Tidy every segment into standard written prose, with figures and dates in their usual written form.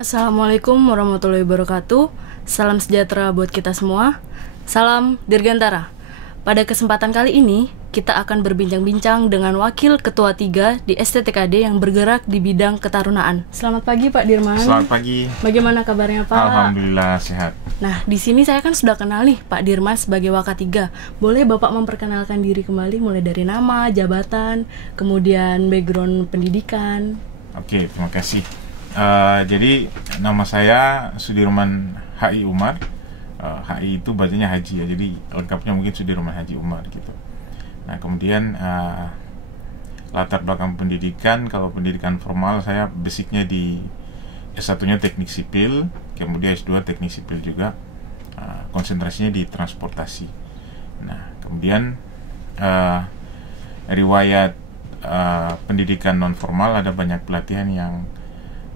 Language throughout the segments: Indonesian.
Assalamualaikum warahmatullahi wabarakatuh. Salam sejahtera buat kita semua. Salam Dirgantara. Pada kesempatan kali ini, kita akan berbincang-bincang dengan Wakil Ketua 3 di STTKD yang bergerak di bidang ketarunaan. Selamat pagi Pak Dirman. Selamat pagi. Bagaimana kabarnya Pak? Alhamdulillah sehat. Nah, di sini saya kan sudah kenal nih Pak Dirman sebagai Waka 3. Boleh Bapak memperkenalkan diri kembali mulai dari nama, jabatan, kemudian background pendidikan? Oke, terima kasih. Jadi nama saya Sudirman HI Umar. HI itu bacanya Haji ya, jadi lengkapnya mungkin Sudirman Haji Umar gitu. Nah kemudian latar belakang pendidikan, kalau pendidikan formal saya basicnya di S1-nya teknik sipil, kemudian S2 teknik sipil juga, konsentrasinya di transportasi. Nah kemudian riwayat pendidikan non formal, ada banyak pelatihan yang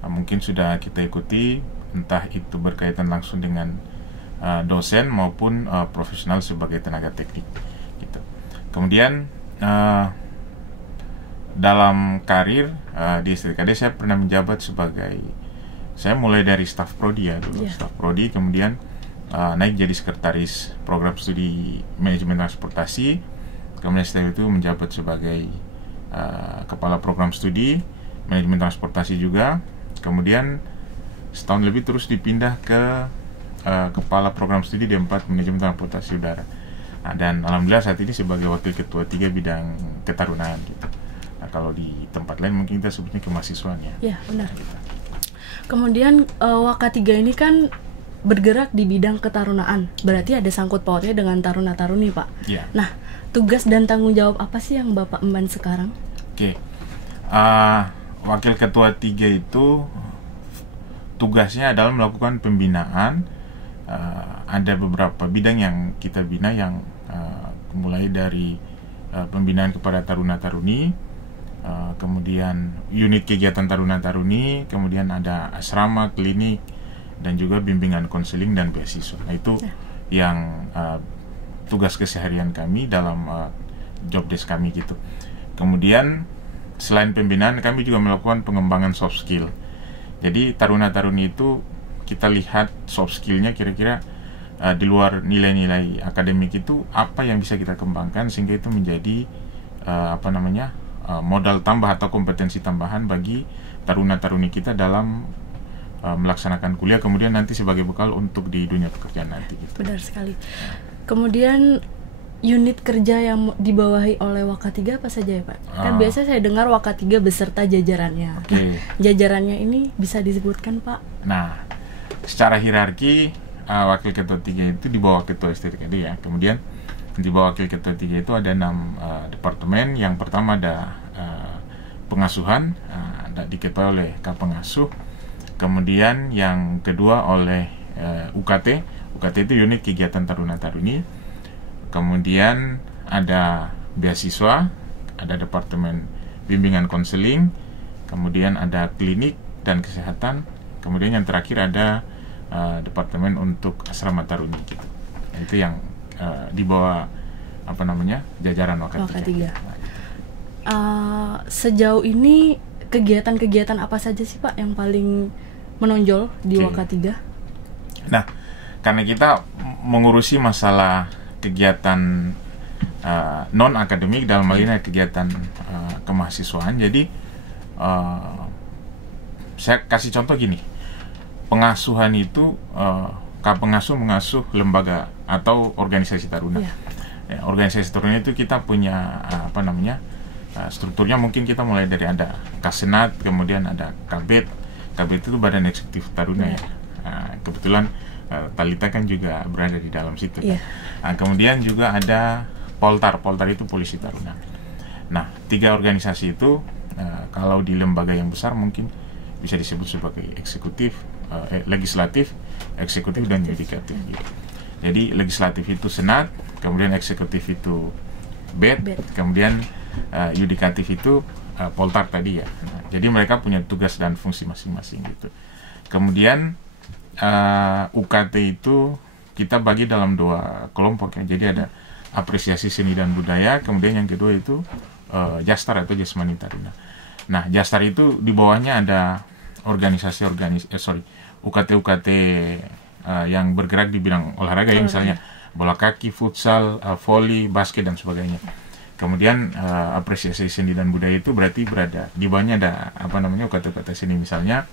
mungkin sudah kita ikuti, entah itu berkaitan langsung dengan dosen maupun profesional sebagai tenaga teknik gitu. Kemudian dalam karir di STTKD saya pernah menjabat sebagai, saya mulai dari staf prodi ya dulu, staf prodi, kemudian naik jadi sekretaris program studi manajemen transportasi, kemudian setelah itu menjabat sebagai kepala program studi manajemen transportasi juga. Kemudian setahun lebih terus dipindah ke kepala program studi D4 manajemen transportasi udara. Nah, dan alhamdulillah saat ini sebagai wakil ketua 3 bidang ketarunaan gitu. Nah, kalau di tempat lain mungkin kita sebutnya kemahasiswaan ya. Ya, benar. Gitu. Kemudian Waka 3 ini kan bergerak di bidang ketarunaan. Berarti ada sangkut pautnya dengan taruna-taruni, Pak. Ya. Nah, tugas dan tanggung jawab apa sih yang Bapak emban sekarang? Oke. Wakil ketua 3 itu tugasnya adalah melakukan pembinaan. Ada beberapa bidang yang kita bina, yang mulai dari pembinaan kepada taruna-taruni, kemudian unit kegiatan taruna-taruni, kemudian ada asrama, klinik, dan juga bimbingan konseling dan beasiswa. Nah itu yang tugas keseharian kami dalam job desk kami gitu. Kemudian selain pembinaan, kami juga melakukan pengembangan soft skill. Jadi taruna-taruni itu kita lihat soft skillnya, kira-kira di luar nilai-nilai akademik itu apa yang bisa kita kembangkan sehingga itu menjadi modal tambah atau kompetensi tambahan bagi taruna-taruni kita dalam melaksanakan kuliah, kemudian nanti sebagai bekal untuk di dunia pekerjaan nanti gitu. Benar sekali. Kemudian unit kerja yang dibawahi oleh Waka 3 apa saja ya Pak? Kan biasa saya dengar Waka 3 beserta jajarannya. Okay. Nah, jajarannya ini bisa disebutkan Pak? Nah, secara hierarki wakil ketua 3 itu di bawah ketua STTKD ya. Kemudian di bawah wakil ketua 3 itu ada 6 departemen. Yang pertama ada pengasuhan, diketuai oleh Kapengasuh. Kemudian yang kedua oleh UKT. UKT itu unit kegiatan taruna-taruni. Kemudian ada beasiswa, ada departemen bimbingan konseling, kemudian ada klinik dan kesehatan, kemudian yang terakhir ada departemen untuk asrama taruni gitu. Itu yang di bawah jajaran Waka 3. Sejauh ini kegiatan-kegiatan apa saja sih Pak yang paling menonjol di Waka 3? Nah, karena kita mengurusi masalah kegiatan non akademik, dalam hal ini kegiatan kemahasiswaan. Jadi saya kasih contoh gini, pengasuhan itu Kapengasuh mengasuh lembaga atau organisasi taruna. Ya, organisasi taruna itu kita punya strukturnya, mungkin kita mulai dari ada Kasenat, kemudian ada Kabet. Kabet itu Badan Eksekutif Taruna ya. Kebetulan Talita kan juga berada di dalam situ kan? Nah, kemudian juga ada Poltar. Poltar itu Polisi Taruna. Nah, 3 organisasi itu kalau di lembaga yang besar mungkin bisa disebut sebagai eksekutif, legislatif, eksekutif, dan yudikatif gitu. Jadi legislatif itu Senat, kemudian eksekutif itu BED, kemudian yudikatif itu Poltar tadi ya. Nah, jadi mereka punya tugas dan fungsi masing-masing gitu. Kemudian UKT itu kita bagi dalam 2 kelompok ya. Jadi ada apresiasi seni dan budaya, kemudian yang kedua itu Jastar atau Jasmani Taruna. Nah, Jastar itu di bawahnya ada UKT-UKT yang bergerak di bidang olahraga ya, misalnya bola kaki, futsal, voli, basket dan sebagainya. Kemudian apresiasi seni dan budaya itu berarti berada di bawahnya ada UKT-UKT seni, misalnya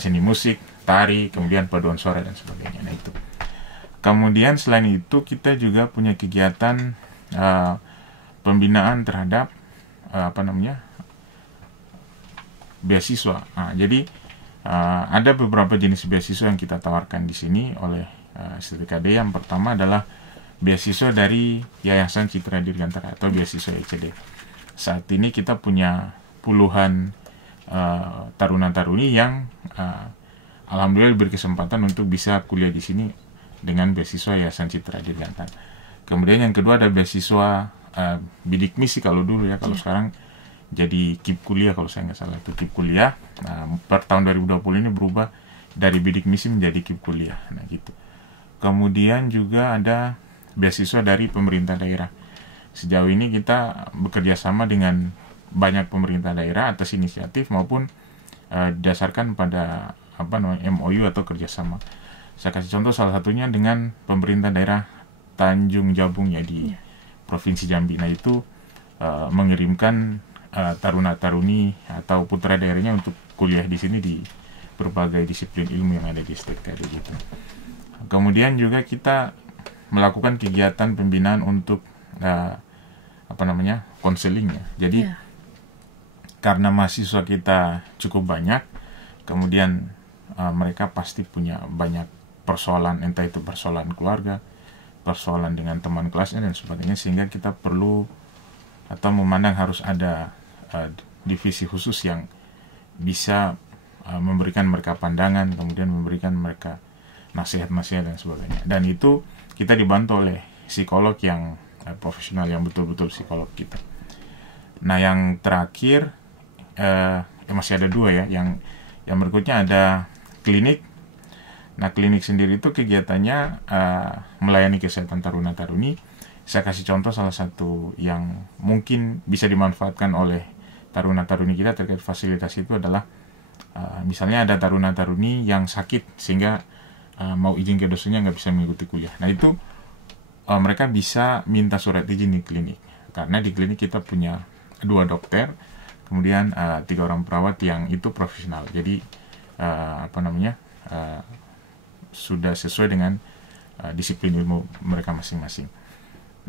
seni musik, tari, kemudian paduan suara dan sebagainya. Nah itu. Kemudian selain itu kita juga punya kegiatan pembinaan terhadap beasiswa. Jadi ada beberapa jenis beasiswa yang kita tawarkan di sini oleh STTKD. Yang pertama adalah beasiswa dari Yayasan Citra Dirgantara atau beasiswa YCD. Saat ini kita punya puluhan taruna-taruni yang alhamdulillah diberi kesempatan untuk bisa kuliah di sini dengan beasiswa Yayasan Citra Dirgantara. Kemudian yang kedua ada beasiswa bidik misi kalau dulu ya, kalau sekarang jadi KIP kuliah kalau saya nggak salah, itu KIP kuliah. Per tahun 2020 ini berubah dari bidik misi menjadi KIP kuliah. Nah gitu. Kemudian juga ada beasiswa dari pemerintah daerah. Sejauh ini kita bekerja sama dengan banyak pemerintah daerah atas inisiatif maupun didasarkan pada MOU atau kerjasama. Saya kasih contoh salah satunya dengan pemerintah daerah Tanjung Jabung ya di Provinsi Jambi. Nah itu mengirimkan taruna-taruni atau putra daerahnya untuk kuliah di sini di berbagai disiplin ilmu yang ada di STTKD gitu. Kemudian juga kita melakukan kegiatan pembinaan untuk konseling ya. Jadi karena mahasiswa kita cukup banyak, kemudian mereka pasti punya banyak persoalan, entah itu persoalan keluarga, persoalan dengan teman kelasnya dan sebagainya, sehingga kita perlu atau memandang harus ada divisi khusus yang bisa memberikan mereka pandangan, kemudian memberikan mereka nasihat-nasihat dan sebagainya. Dan itu kita dibantu oleh psikolog yang profesional, yang betul-betul psikolog kita. Nah yang terakhir masih ada dua ya, yang berikutnya ada klinik. Nah klinik sendiri itu kegiatannya melayani kesehatan taruna-taruni. Saya kasih contoh salah satu yang mungkin bisa dimanfaatkan oleh taruna-taruni kita terkait fasilitas itu adalah misalnya ada taruna-taruni yang sakit sehingga mau izin ke dosennya nggak bisa mengikuti kuliah. Nah itu mereka bisa minta surat izin di klinik, karena di klinik kita punya 2 dokter, kemudian 3 orang perawat yang itu profesional. Jadi sudah sesuai dengan disiplin ilmu mereka masing-masing.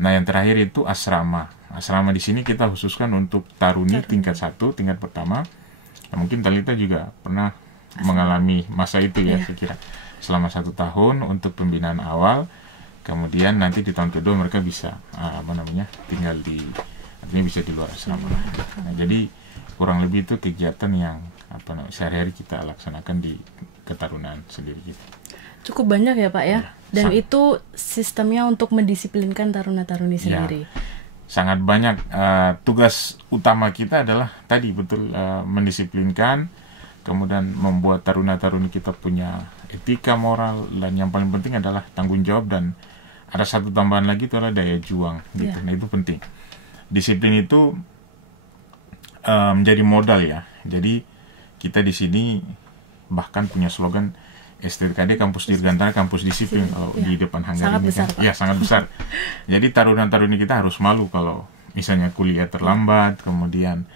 Nah yang terakhir itu asrama. Asrama di sini kita khususkan untuk taruni tingkat 1, tingkat pertama. Nah, mungkin Talita juga pernah mengalami masa itu ya, saya kira. Selama 1 tahun untuk pembinaan awal, kemudian nanti di tahun kedua mereka bisa tinggal artinya bisa di luar asrama. Nah, jadi kurang lebih itu kegiatan yang sehari-hari kita laksanakan di ketarunaan sendiri gitu. Cukup banyak ya Pak ya. Dan itu sistemnya untuk mendisiplinkan taruna-taruni sendiri. Sangat banyak. Tugas utama kita adalah tadi betul mendisiplinkan, kemudian membuat taruna-taruni kita punya etika moral, dan yang paling penting adalah tanggung jawab, dan ada satu tambahan lagi itu adalah daya juang gitu. Nah itu penting. Disiplin itu menjadi modal ya. Jadi kita di sini bahkan punya slogan STTKD Kampus Dirgantara, Kampus Disiplin kalau di depan hanggar ini kan. Ya sangat besar. Jadi taruna-taruni kita harus malu kalau misalnya kuliah terlambat, kemudian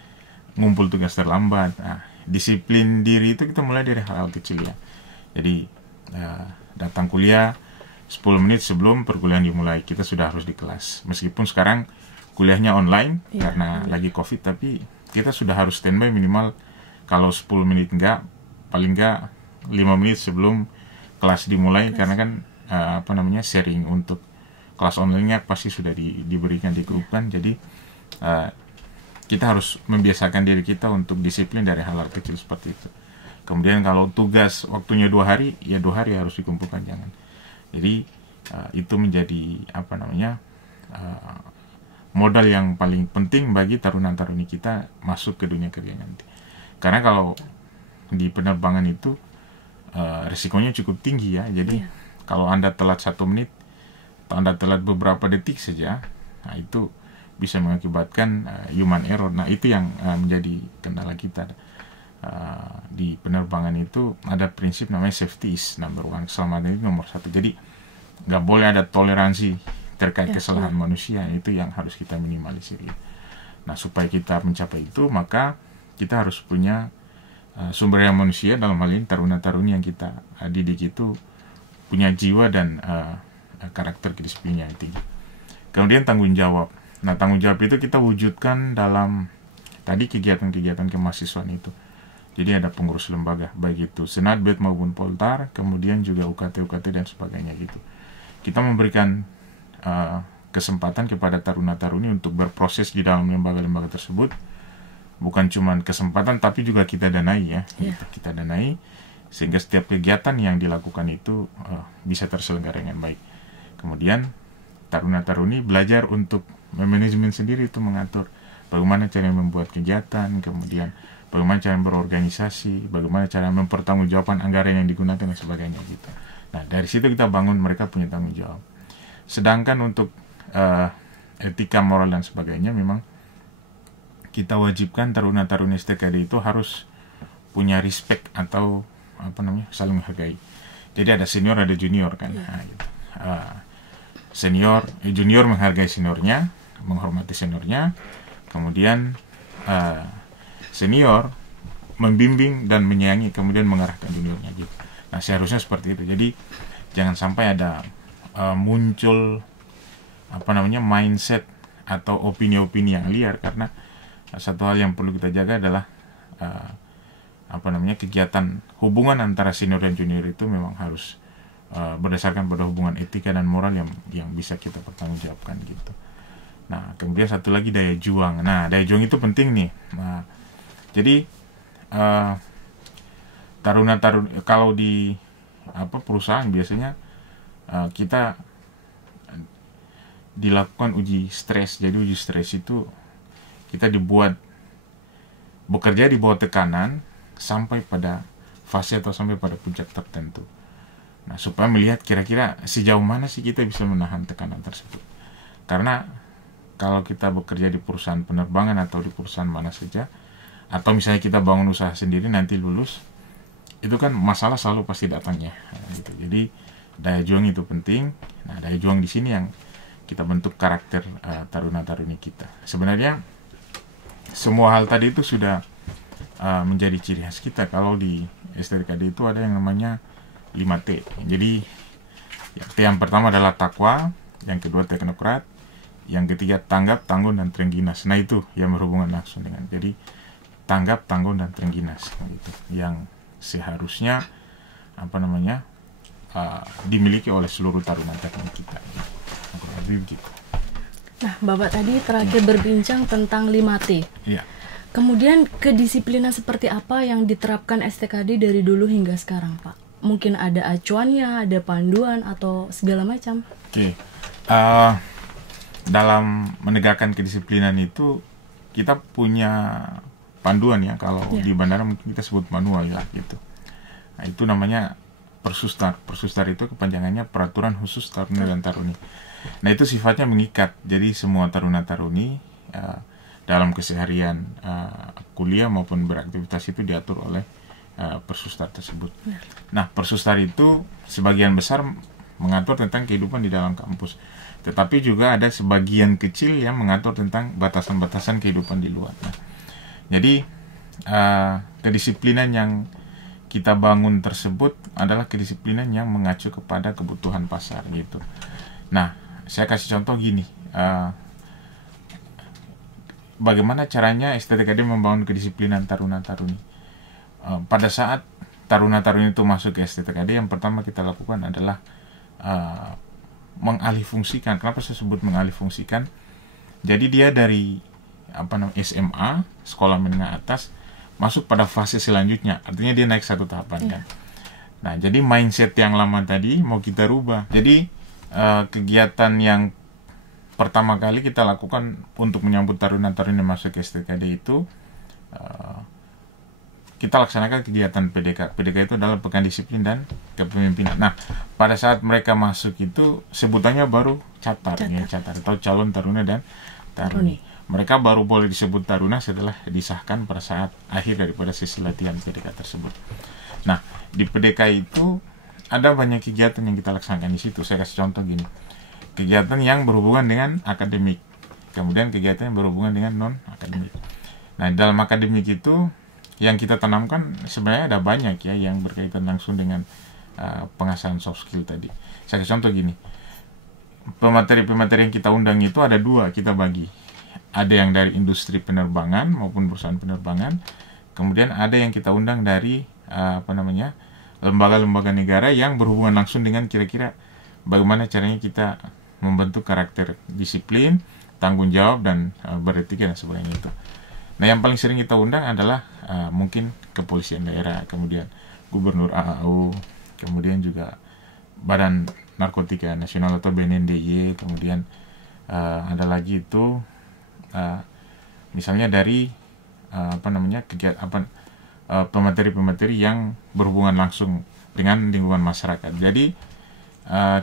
ngumpul tugas terlambat. Nah, disiplin diri itu kita mulai dari hal-hal kecil ya. Jadi datang kuliah 10 menit sebelum perkuliahan dimulai kita sudah harus di kelas. Meskipun sekarang kuliahnya online karena lagi COVID, tapi kita sudah harus standby minimal kalau 10 menit enggak, paling enggak 5 menit sebelum kelas dimulai, karena kan sharing untuk kelas online-nya pasti sudah diberikan di grup kan. Jadi kita harus membiasakan diri kita untuk disiplin dari hal-hal kecil seperti itu. Kemudian kalau tugas waktunya 2 hari, ya 2 hari harus dikumpulkan, jangan. Jadi itu menjadi modal yang paling penting bagi taruna-taruni kita masuk ke dunia kerja nanti. Karena kalau di penerbangan itu risikonya cukup tinggi ya. Jadi kalau Anda telat 1 menit atau Anda telat beberapa detik saja, nah itu bisa mengakibatkan human error. Nah itu yang menjadi kendala kita. di penerbangan itu ada prinsip namanya safety is number one, keselamatan itu nomor satu. Jadi nggak boleh ada toleransi terkait kesalahan manusia, itu yang harus kita minimalisir. Nah, supaya kita mencapai itu, maka kita harus punya sumber daya manusia, dalam hal ini taruna-taruni yang kita didik itu punya jiwa dan karakter kedisiplinan yang tinggi. Kemudian tanggung jawab. Nah, tanggung jawab itu kita wujudkan dalam tadi kegiatan-kegiatan kemahasiswaan itu. Jadi ada pengurus lembaga, baik itu Senat, BET maupun Poltar, kemudian juga UKT dan sebagainya gitu. Kita memberikan kesempatan kepada taruna-taruni untuk berproses di dalam lembaga-lembaga tersebut. Bukan cuma kesempatan, tapi juga kita danai ya. Kita danai sehingga setiap kegiatan yang dilakukan itu bisa terselenggara dengan baik. Kemudian taruna-taruni belajar untuk manajemen sendiri, itu mengatur bagaimana cara membuat kegiatan, kemudian bagaimana cara berorganisasi, bagaimana cara mempertanggungjawabkan anggaran yang digunakan dan sebagainya gitu. Nah, dari situ kita bangun mereka punya tanggung jawab. Sedangkan untuk etika, moral dan sebagainya, memang kita wajibkan taruna-taruni STKD itu harus punya respect atau saling menghargai. Jadi ada senior, ada junior kan. Nah, gitu. Junior menghargai seniornya, menghormati seniornya, kemudian senior membimbing dan menyayangi, kemudian mengarahkan juniornya gitu. Nah, seharusnya seperti itu. Jadi jangan sampai ada muncul mindset atau opini-opini yang liar, karena satu hal yang perlu kita jaga adalah kegiatan hubungan antara senior dan junior itu memang harus berdasarkan pada hubungan etika dan moral yang bisa kita pertanggungjawabkan gitu. Nah, kemudian satu lagi daya juang. Nah, daya juang itu penting nih. Nah, jadi taruna-taruna kalau di perusahaan biasanya kita dilakukan uji stres. Jadi uji stres itu kita dibuat bekerja di bawah tekanan sampai pada fase atau sampai pada puncak tertentu. Nah, supaya melihat kira-kira sejauh mana sih kita bisa menahan tekanan tersebut. Karena kalau kita bekerja di perusahaan penerbangan atau di perusahaan mana saja, atau misalnya kita bangun usaha sendiri nanti lulus, itu kan masalah selalu pasti datangnya. Nah, gitu. Jadi daya juang itu penting. Nah, daya juang di sini yang kita bentuk karakter taruna-taruni kita. Sebenarnya semua hal tadi itu sudah menjadi ciri khas kita. Kalau di STKD itu ada yang namanya 5T. Jadi T yang pertama adalah takwa, yang kedua teknokrat, yang ketiga tanggap, tanggung, dan trengginas. Nah, itu yang berhubungan langsung dengan. Jadi tanggap, tanggung, dan trengginas gitu. Yang seharusnya dimiliki oleh seluruh taruna-taruna kita. Gitu. Nah, Bapak tadi terakhir berbincang tentang 5T. Iya. Kemudian kedisiplinan seperti apa yang diterapkan STKD dari dulu hingga sekarang, Pak? Mungkin ada acuannya, ada panduan, atau segala macam. Oke. Dalam menegakkan kedisiplinan itu kita punya panduan ya. Kalau di bandara mungkin kita sebut manual ya gitu. Nah, itu namanya Persustar. Persustar itu kepanjangannya Peraturan Khusus Taruna dan Taruni. Nah, itu sifatnya mengikat. Jadi semua taruna-taruni dalam keseharian kuliah maupun beraktivitas itu diatur oleh Persustar tersebut. Nah, Persustar itu sebagian besar mengatur tentang kehidupan di dalam kampus. Tetapi juga ada sebagian kecil yang mengatur tentang batasan-batasan kehidupan di luar. Nah, jadi kedisiplinan yang kita bangun tersebut adalah kedisiplinan yang mengacu kepada kebutuhan pasar gitu. Nah, saya kasih contoh gini. Bagaimana caranya STKD membangun kedisiplinan taruna-taruni? Pada saat taruna-taruni itu masuk ke STKD, yang pertama kita lakukan adalah mengalihfungsikan. Kenapa saya sebut mengalihfungsikan? Jadi dia dari SMA, sekolah menengah atas, masuk pada fase selanjutnya. Artinya dia naik satu tahapan kan. Nah, jadi mindset yang lama tadi mau kita rubah. Jadi kegiatan yang pertama kali kita lakukan untuk menyambut taruna-taruni masuk ke STKD itu kita laksanakan kegiatan PDK. PDK itu adalah Pekan Disiplin dan Kepemimpinan. Nah, pada saat mereka masuk itu sebutannya baru catar atau calon taruna dan taruni. mereka baru boleh disebut taruna setelah disahkan pada saat akhir daripada sesi latihan PDK tersebut. Nah, di PDK itu ada banyak kegiatan yang kita laksanakan di situ. Saya kasih contoh gini. Kegiatan yang berhubungan dengan akademik, kemudian kegiatan yang berhubungan dengan non-akademik. Nah, dalam akademik itu yang kita tanamkan sebenarnya ada banyak ya yang berkaitan langsung dengan pengasahan soft skill tadi. Saya kasih contoh gini. Pemateri-pemateri yang kita undang itu ada dua, kita bagi. Ada yang dari industri penerbangan maupun perusahaan penerbangan. Kemudian ada yang kita undang dari lembaga-lembaga negara yang berhubungan langsung dengan kira-kira bagaimana caranya kita membentuk karakter disiplin, tanggung jawab, dan beretika dan sebagainya itu. Nah, yang paling sering kita undang adalah mungkin kepolisian daerah, kemudian gubernur AAU, kemudian juga Badan Narkotika Nasional atau BNNDY, kemudian ada lagi itu misalnya dari pemateri-pemateri yang berhubungan langsung dengan lingkungan masyarakat. Jadi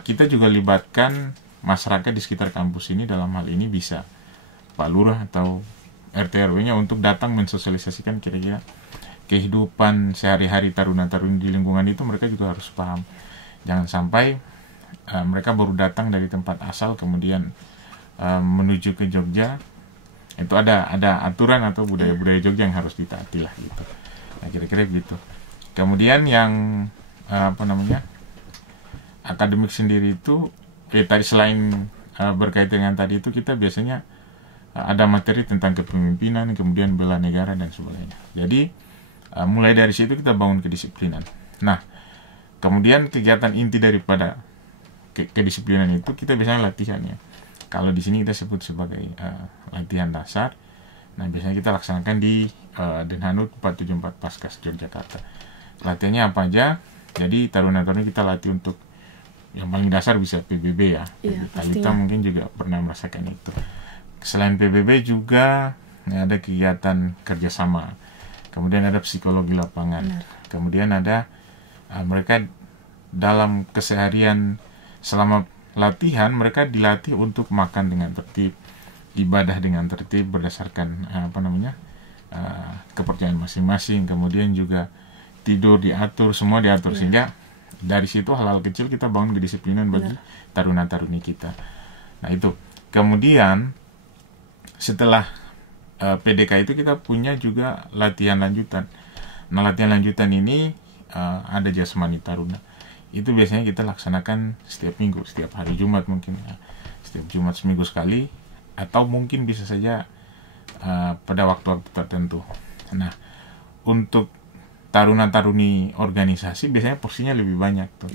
kita juga libatkan masyarakat di sekitar kampus ini, dalam hal ini bisa Pak Lurah atau RT RW-nya untuk datang mensosialisasikan kira-kira kehidupan sehari-hari taruna-taruni di lingkungan itu. Mereka juga harus paham. Jangan sampai mereka baru datang dari tempat asal kemudian menuju ke Jogja. Itu ada aturan atau budaya-budaya Jogja yang harus ditaati lah gitu. Nah, kira-kira gitu. Kemudian yang akademik sendiri itu tadi selain berkaitan dengan tadi itu, kita biasanya ada materi tentang kepemimpinan, kemudian bela negara dan sebagainya. Jadi mulai dari situ kita bangun kedisiplinan. Nah, kemudian kegiatan inti daripada kedisiplinan itu kita biasanya latihan ya. Kalau di sini kita sebut sebagai latihan dasar. Nah, biasanya kita laksanakan di Denhanut 474 Paskas Yogyakarta. Latihannya apa aja? Jadi taruna-taruna kita latih untuk yang paling dasar bisa PBB ya. Iya, Talita mungkin juga pernah merasakan itu. Selain PBB juga ada kegiatan kerjasama. Kemudian ada psikologi lapangan. Benar. Kemudian ada mereka dalam keseharian selama latihan, mereka dilatih untuk makan dengan tertib, ibadah dengan tertib berdasarkan kepercayaan masing-masing. Kemudian juga tidur diatur, semua diatur. Sehingga dari situ hal-hal kecil kita bangun kedisiplinan bagi taruna-taruni kita. Nah, itu. Kemudian setelah PDK itu kita punya juga latihan lanjutan. Nah, latihan lanjutan ini ada jasmani taruna. Itu biasanya kita laksanakan setiap minggu, setiap hari Jumat mungkin ya. Setiap Jumat seminggu sekali, atau mungkin bisa saja pada waktu-waktu tertentu. Nah, untuk taruna-taruni organisasi biasanya porsinya lebih banyak tuh.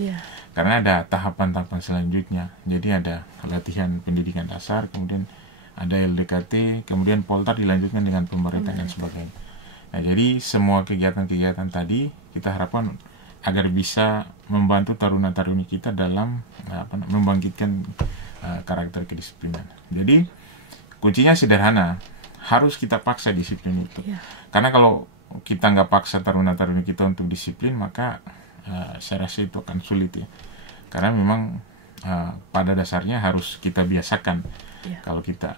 Karena ada tahapan-tahapan selanjutnya. Jadi ada latihan pendidikan dasar, kemudian ada LDKT, kemudian Poltar dilanjutkan dengan pemerintahan dan sebagainya. Nah, jadi semua kegiatan-kegiatan tadi kita harapkan agar bisa membantu taruna-taruni kita dalam membangkitkan karakter kedisiplinan. Jadi kuncinya sederhana, harus kita paksa disiplin itu. Karena kalau kita nggak paksa taruna-taruni kita untuk disiplin, maka saya rasa itu akan sulit ya. Karena memang pada dasarnya harus kita biasakan. Kalau kita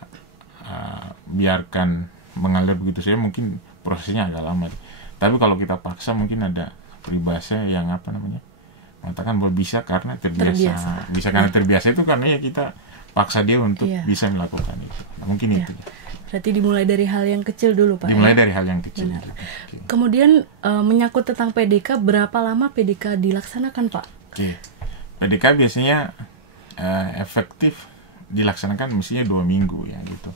biarkan mengalir begitu saja, mungkin prosesnya agak lama. Tapi kalau kita paksa, mungkin ada peribahasa yang mengatakan bahwa bisa karena terbiasa. Bisa karena terbiasa itu karena ya kita paksa dia untuk bisa melakukan itu. Nah, mungkin itu. Berarti dimulai dari hal yang kecil dulu, Pak. Dimulai dari hal yang kecil. Benar. Kemudian menyangkut tentang PDK, berapa lama PDK dilaksanakan, Pak? PDK biasanya efektif dilaksanakan mestinya 2 minggu ya gitu.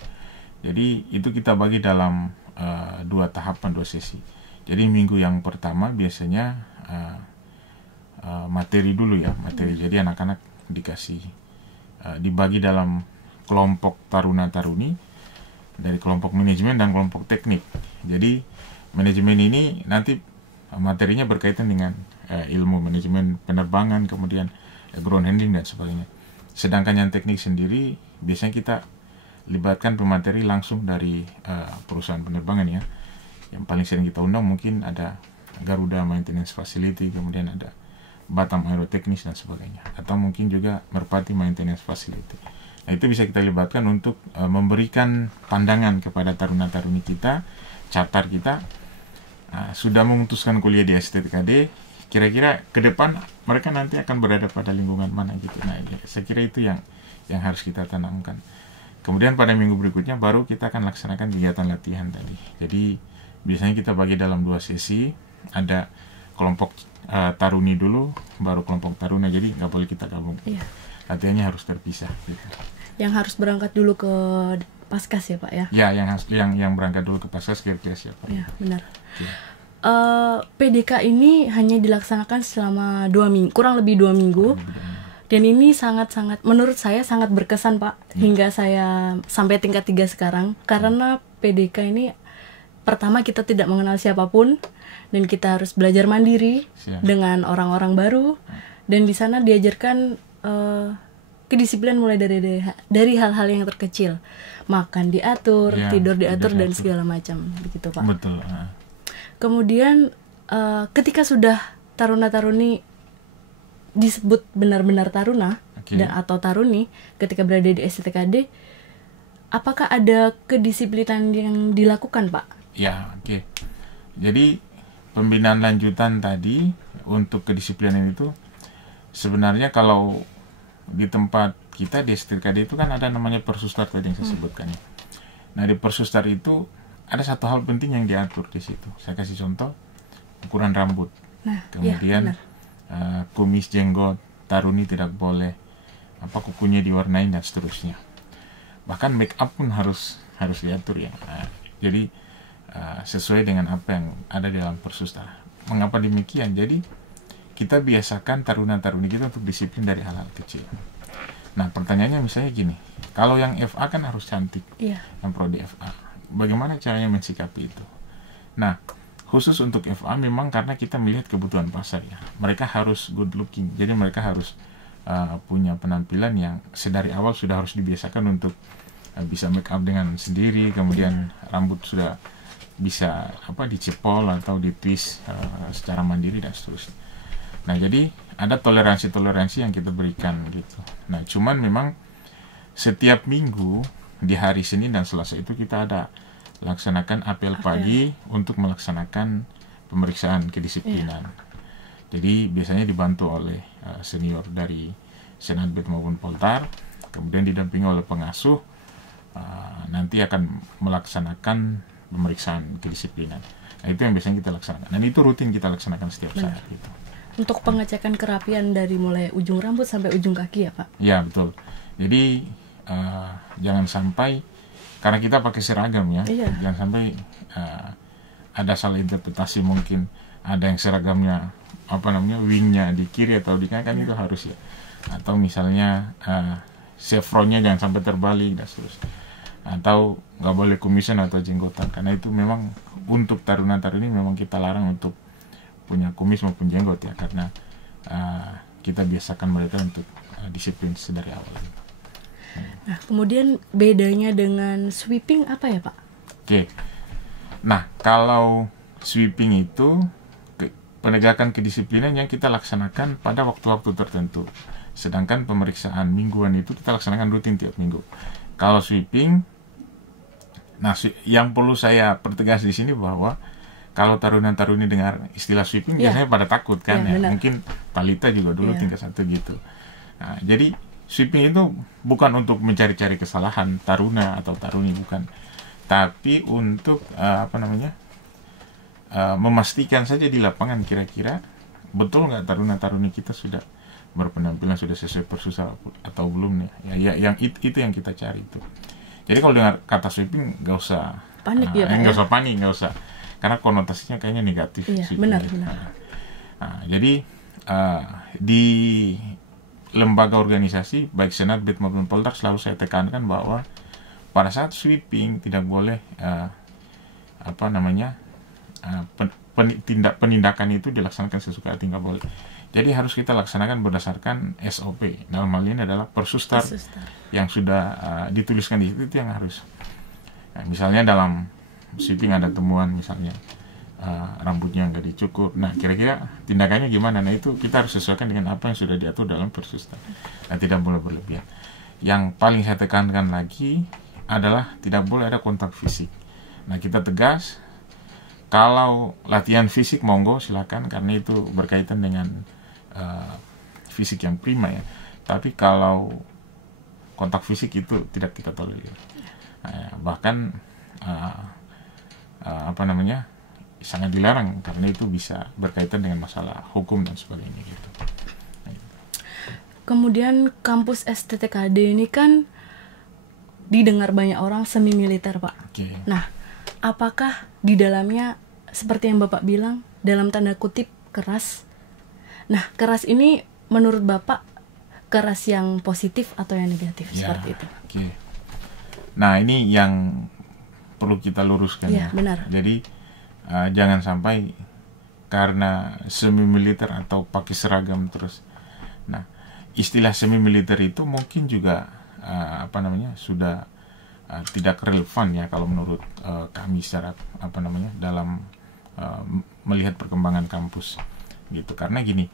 Jadi itu kita bagi dalam 2 tahapan, 2 sesi. Jadi minggu yang pertama biasanya materi dulu ya, materi. Jadi anak-anak dikasih dibagi dalam kelompok taruna-taruni dari kelompok manajemen dan kelompok teknik. Jadi manajemen ini nanti materinya berkaitan dengan ilmu manajemen penerbangan, kemudian ground handling dan sebagainya. Sedangkan yang teknik sendiri biasanya kita libatkan pemateri langsung dari perusahaan penerbangan ya. Yang paling sering kita undang mungkin ada Garuda Maintenance Facility, kemudian ada Batam Aeroteknis dan sebagainya, atau mungkin juga Merpati Maintenance Facility. Nah, itu bisa kita libatkan untuk memberikan pandangan kepada taruna-taruni kita, catar kita, sudah memutuskan kuliah di STTKD, kira-kira ke depan mereka nanti akan berada pada lingkungan mana gitu. Nah, saya kira itu yang harus kita tanamkan. Kemudian pada minggu berikutnya baru kita akan laksanakan kegiatan latihan tadi. Jadi biasanya kita bagi dalam 2 sesi, ada kelompok taruni dulu, baru kelompok taruna, jadi nggak boleh kita gabung. Iya. Latihannya harus terpisah gitu. Yang harus berangkat dulu ke Paskas ya Pak ya? Ya, yang berangkat dulu ke Paskas kira-kira siapa? Iya, benar. Ya. PDK ini hanya dilaksanakan selama 2 minggu, kurang lebih 2 minggu. Dan ini sangat-sangat, menurut saya sangat berkesan Pak, hingga saya sampai tingkat 3 sekarang. Karena PDK ini, pertama kita tidak mengenal siapapun, dan kita harus belajar mandiri dengan orang-orang baru. Dan di sana diajarkan kedisiplinan mulai dari hal-hal yang terkecil. Makan diatur, tidur diatur, dan segala macam, begitu Pak. Betul. Kemudian ketika sudah taruna-taruni disebut benar-benar taruna dan atau taruni ketika berada di STTKD, apakah ada kedisiplinan yang dilakukan Pak? Ya, oke. Jadi pembinaan lanjutan tadi untuk kedisiplinan itu sebenarnya kalau di tempat kita di STTKD itu kan ada namanya Persustar tadi yang saya sebutkan ya. Nah, di Persustar itu ada satu hal penting yang diatur di situ. Saya kasih contoh, ukuran rambut. Nah, kemudian kumis, jenggot taruni tidak boleh, kukunya diwarnai dan seterusnya. Bahkan make up pun harus diatur ya. Jadi sesuai dengan apa yang ada di dalam Persustar. Mengapa demikian? Jadi kita biasakan taruna-taruni kita untuk disiplin dari hal-hal kecil. Nah, pertanyaannya misalnya gini, kalau yang FA kan harus cantik, yang prodi FA. Bagaimana caranya mensikapi itu? Nah, khusus untuk FA memang karena kita melihat kebutuhan pasar ya. Mereka harus good looking, jadi mereka harus punya penampilan yang sedari awal sudah harus dibiasakan untuk bisa make up dengan sendiri, kemudian rambut sudah bisa dicepol atau ditwist secara mandiri dan seterusnya. Nah, jadi ada toleransi yang kita berikan gitu. Nah, cuman memang setiap minggu di hari Senin dan Selasa itu kita ada laksanakan apel pagi untuk melaksanakan pemeriksaan kedisiplinan. Jadi biasanya dibantu oleh senior dari Senadbet maupun Poltar, kemudian didampingi oleh pengasuh, nanti akan melaksanakan pemeriksaan kedisiplinan. Nah, itu yang biasanya kita laksanakan. Dan itu rutin kita laksanakan setiap saat gitu. Untuk pengecekan kerapian dari mulai ujung rambut sampai ujung kaki ya Pak? Ya, betul. Jadi jangan sampai, karena kita pakai seragam ya, jangan sampai ada salah interpretasi, mungkin ada yang seragamnya wingnya di kiri atau di kanan, kan itu harus ya. Atau misalnya chevronnya jangan sampai terbalik dan seterusnya. Atau nggak boleh kumisan atau jenggotan, karena itu memang untuk taruna-taruni memang kita larang untuk punya kumis maupun jenggot ya, karena kita biasakan mereka untuk disiplin sedari awal. Nah, kemudian bedanya dengan sweeping apa ya Pak? Oke. Nah, kalau sweeping itu penegakan kedisiplinan yang kita laksanakan pada waktu-waktu tertentu. Sedangkan pemeriksaan mingguan itu kita laksanakan rutin tiap minggu. Kalau sweeping, nah yang perlu saya pertegas di sini bahwa kalau taruna-taruni dengar istilah sweeping biasanya pada takut kan ya. Mungkin Talita juga dulu tingkat 1 gitu. Nah, jadi sweeping itu bukan untuk mencari-cari kesalahan taruna atau taruni, bukan. Tapi untuk memastikan saja di lapangan kira-kira betul nggak taruna-taruni kita sudah berpenampilan sudah sesuai Persustar atau belum ya. Yang itu yang kita cari itu. Jadi kalau dengar kata sweeping nggak usah panik nggak usah panik, nggak usah, karena konotasinya kayaknya negatif. Benar. Nah, jadi di lembaga organisasi baik Senadbet maupun Poltar selalu saya tekankan bahwa pada saat sweeping tidak boleh penindakan itu dilaksanakan sesuka hati, nggak boleh. Jadi harus kita laksanakan berdasarkan SOP. Dalam hal ini adalah Persustar yang sudah dituliskan di situ, itu yang harus. Nah, misalnya dalam sweeping ada temuan misalnya rambutnya nggak dicukur. Nah, kira-kira tindakannya gimana? Nah, itu kita harus sesuaikan dengan apa yang sudah diatur dalam Persustar. Nah, tidak boleh berlebihan. yang paling saya tekankan lagi adalah tidak boleh ada kontak fisik. Nah, kita tegas, kalau latihan fisik monggo silakan, karena itu berkaitan dengan fisik yang prima ya. Tapi kalau kontak fisik itu tidak kita tolerir. Bahkan sangat dilarang, karena itu bisa berkaitan dengan masalah hukum dan sebagainya gitu. Kemudian kampus STTKD ini kan didengar banyak orang semi militer, Pak. Okay. Nah, apakah di dalamnya seperti yang Bapak bilang, dalam tanda kutip keras? Nah, keras ini menurut Bapak keras yang positif atau yang negatif, seperti itu? Okay. Nah, ini yang perlu kita luruskan ya. Benar. Jadi jangan sampai karena semi militer atau pakai seragam terus. Nah, istilah semi militer itu mungkin juga sudah tidak relevan ya kalau menurut kami secara dalam melihat perkembangan kampus gitu. Karena gini,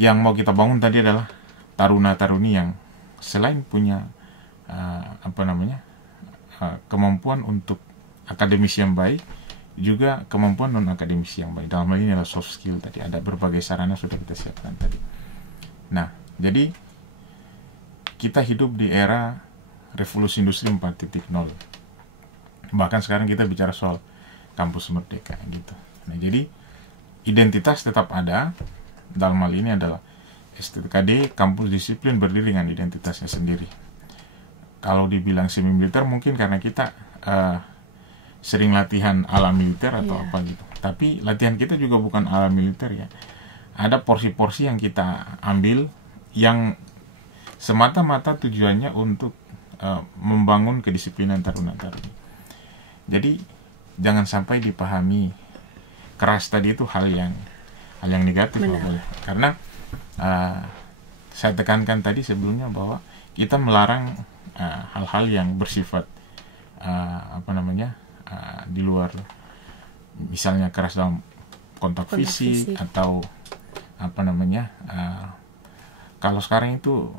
yang mau kita bangun tadi adalah taruna-taruni yang selain punya kemampuan untuk akademis yang baik, juga kemampuan non akademis yang baik. Dalam hal ini adalah soft skill tadi, ada berbagai sarana sudah kita siapkan tadi. Nah, jadi kita hidup di era revolusi industri 4.0. Bahkan sekarang kita bicara soal kampus merdeka gitu. Nah, jadi identitas tetap ada. Dalam hal ini adalah STTKD kampus disiplin berdiri dengan identitasnya sendiri. Kalau dibilang semi militer mungkin karena kita sering latihan ala militer atau apa gitu. Tapi latihan kita juga bukan ala militer ya. Ada porsi-porsi yang kita ambil yang semata-mata tujuannya untuk membangun kedisiplinan taruna-taruni. Jadi jangan sampai dipahami keras tadi itu hal yang negatif. Karena saya tekankan tadi sebelumnya bahwa kita melarang hal-hal yang bersifat di luar, misalnya keras dalam kontak fisik atau kalau sekarang itu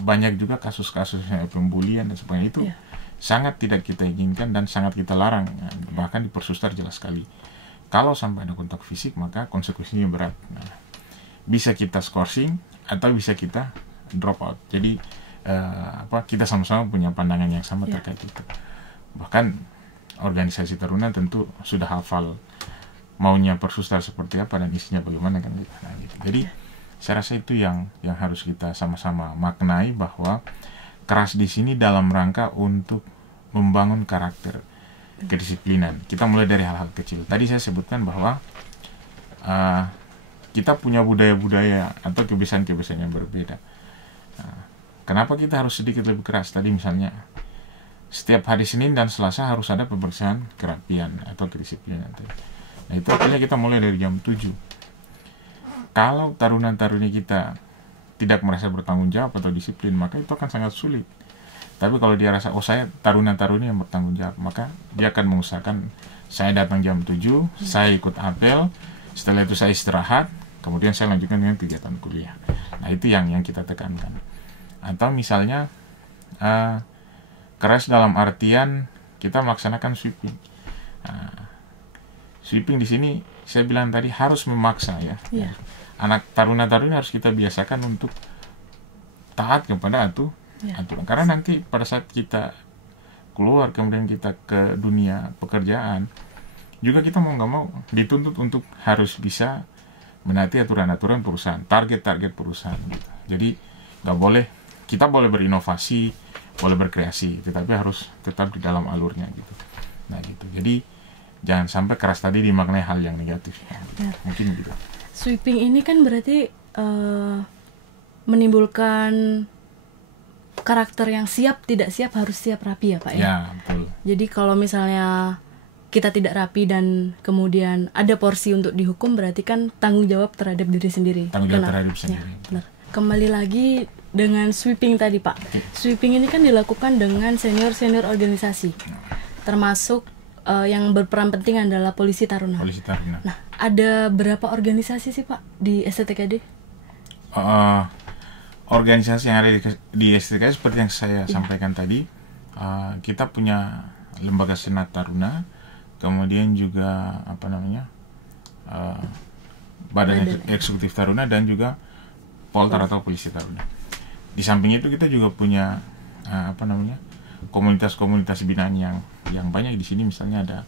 banyak juga kasus-kasus pembulian dan sebagainya, itu sangat tidak kita inginkan dan sangat kita larang. Bahkan di Persustar jelas sekali, kalau sampai ada kontak fisik maka konsekuensinya berat. Nah, bisa kita skorsing atau bisa kita drop out. Jadi kita sama-sama punya pandangan yang sama terkait itu. Bahkan organisasi taruna tentu sudah hafal maunya Persustar seperti apa dan isinya bagaimana kan gitu. Nah, gitu. Jadi saya rasa itu yang harus kita sama-sama maknai, bahwa keras di sini dalam rangka untuk membangun karakter kedisiplinan. Kita mulai dari hal-hal kecil. Tadi saya sebutkan bahwa kita punya budaya-budaya atau kebiasaan-kebiasaan yang berbeda. Kenapa kita harus sedikit lebih keras? Tadi misalnya setiap hari Senin dan Selasa harus ada pemeriksaan kerapian atau kedisiplinan. Nah, itu artinya kita mulai dari jam 7. Kalau taruna-taruni kita tidak merasa bertanggung jawab atau disiplin, maka itu akan sangat sulit. Tapi kalau dia rasa, saya taruna-taruni yang bertanggung jawab, maka dia akan mengusahakan, saya datang jam 7, saya ikut apel, setelah itu saya istirahat, kemudian saya lanjutkan dengan kegiatan kuliah. Nah, itu yang kita tekankan. Atau misalnya keras dalam artian kita melaksanakan sweeping. Sweeping di sini saya bilang tadi harus memaksa ya. Anak taruna-taruni harus kita biasakan untuk taat kepada aturan. Karena nanti pada saat kita keluar, kemudian kita ke dunia pekerjaan, juga kita mau nggak mau dituntut untuk harus bisa menaati aturan-aturan perusahaan, target-target perusahaan gitu. Jadi kita boleh berinovasi, boleh berkreasi, tetapi harus tetap di dalam alurnya gitu. Nah gitu. Jadi jangan sampai keras tadi dimaknai hal yang negatif. Mungkin gitu. Sweeping ini kan berarti menimbulkan karakter yang siap, tidak siap, harus siap rapi ya Pak ya? Ya, betul. Jadi kalau misalnya kita tidak rapi dan kemudian ada porsi untuk dihukum, berarti kan tanggung jawab terhadap diri sendiri. Tanggung jawab terhadap sendiri. Ya, benar. Kembali lagi dengan sweeping tadi Pak. Sweeping ini kan dilakukan dengan senior-senior organisasi, termasuk yang berperan penting adalah Polisi Taruna. Polisi Taruna. Nah, ada berapa organisasi sih Pak di STTKD? organisasi yang ada di STKI seperti yang saya sampaikan tadi, kita punya lembaga senat taruna, kemudian juga badan eksekutif taruna, dan juga poltar atau polisi taruna. Di samping itu kita juga punya komunitas-komunitas binaan yang banyak di sini. Misalnya ada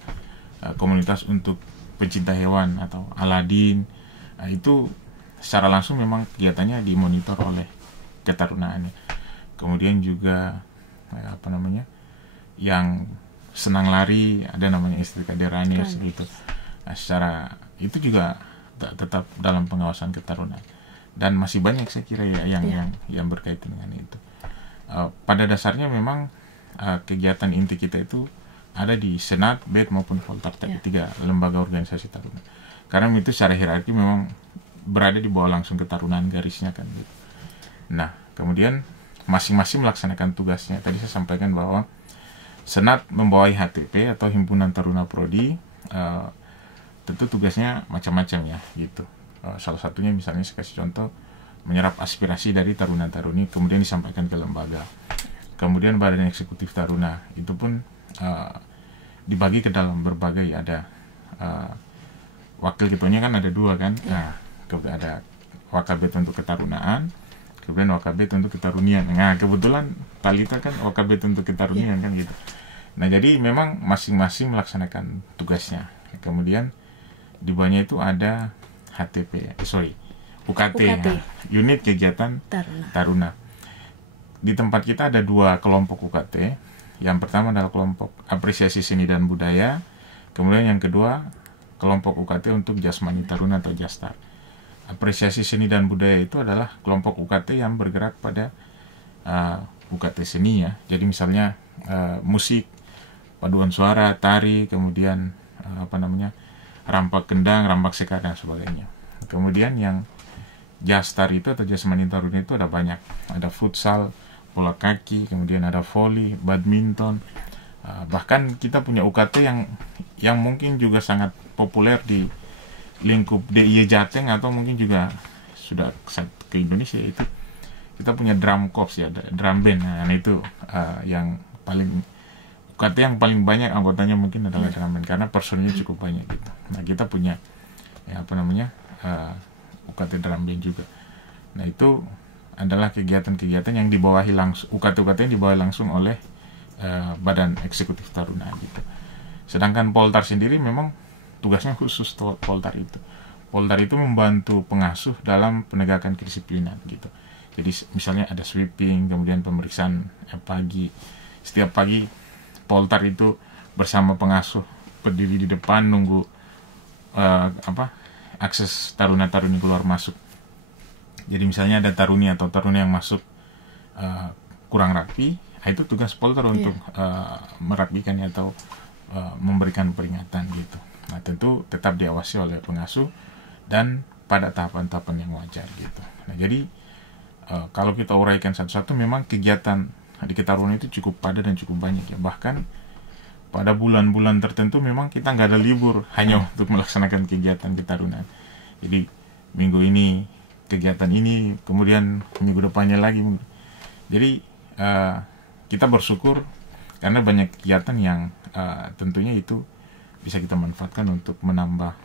komunitas untuk pencinta hewan atau Aladin. Itu secara langsung memang kegiatannya dimonitor oleh ketarunaan. Kemudian juga yang senang lari, ada namanya STK Deranis gitu. Secara itu juga tetap dalam pengawasan ketarunaan. Dan masih banyak saya kira yang berkaitan dengan itu. Pada dasarnya memang kegiatan inti kita itu ada di Senat, BED maupun Poltar, tiga lembaga organisasi taruna. Karena itu secara hierarki memang berada di bawah langsung ketarunaan garisnya kan gitu. Nah, kemudian masing-masing melaksanakan tugasnya. Tadi saya sampaikan bahwa Senat membawahi HTP atau Himpunan Taruna Prodi. Tentu tugasnya macam-macam ya gitu. Salah satunya misalnya saya kasih contoh, menyerap aspirasi dari taruna-taruni kemudian disampaikan ke lembaga. Kemudian Badan Eksekutif Taruna itu pun dibagi ke dalam berbagai, ada wakil ketuanya kan ada dua kan. Nah, ada Wakabet untuk ketarunaan, kemudian Wakabet untuk ketarunian. Nah, kebetulan Talita kan Wakabet untuk ketarunian kan gitu. Nah, jadi memang masing-masing melaksanakan tugasnya. Kemudian di bawahnya itu ada UKT. Ya, unit kegiatan taruna. Di tempat kita ada dua kelompok UKT. Yang pertama adalah kelompok apresiasi seni dan budaya. Kemudian yang kedua kelompok UKT untuk jasmani taruna atau Jastar. Apresiasi seni dan budaya itu adalah kelompok UKT yang bergerak pada UKT seni ya. Jadi misalnya musik, paduan suara, tari, kemudian rampak kendang, rampak sekar dan sebagainya. Kemudian yang Jastar itu atau jasmani taruna itu ada banyak. Ada futsal, bola kaki, kemudian ada voli, badminton. Bahkan kita punya UKT yang mungkin juga sangat populer di lingkup DIY Jateng atau mungkin juga sudah ke Indonesia, itu kita punya drum corps ya, drum band. Nah itu yang paling UKT yang paling banyak anggotanya mungkin adalah drum band karena personilnya cukup banyak gitu. Nah kita punya UKT drum band juga. Nah itu adalah kegiatan-kegiatan yang dibawahi langsung, UKT-UKT yang dibawahi langsung oleh Badan Eksekutif Taruna gitu. Sedangkan Poltar sendiri memang tugasnya khusus Poltar itu. Poltar itu membantu pengasuh dalam penegakan kedisiplinan gitu. Jadi misalnya ada sweeping, kemudian pemeriksaan pagi. Setiap pagi Poltar itu bersama pengasuh berdiri di depan nunggu akses taruna-taruni keluar masuk. Jadi misalnya ada taruni atau taruna yang masuk kurang rapi, itu tugas Poltar untuk merapikannya atau memberikan peringatan gitu. Nah tentu tetap diawasi oleh pengasuh dan pada tahapan-tahapan yang wajar gitu. Nah jadi kalau kita uraikan satu-satu, memang kegiatan di Ketarunan itu cukup padat dan cukup banyak ya. Bahkan pada bulan-bulan tertentu memang kita nggak ada libur hanya untuk melaksanakan kegiatan Ketarunan. Jadi minggu ini kegiatan ini, kemudian minggu depannya lagi. Jadi kita bersyukur karena banyak kegiatan yang tentunya itu bisa kita manfaatkan untuk menambah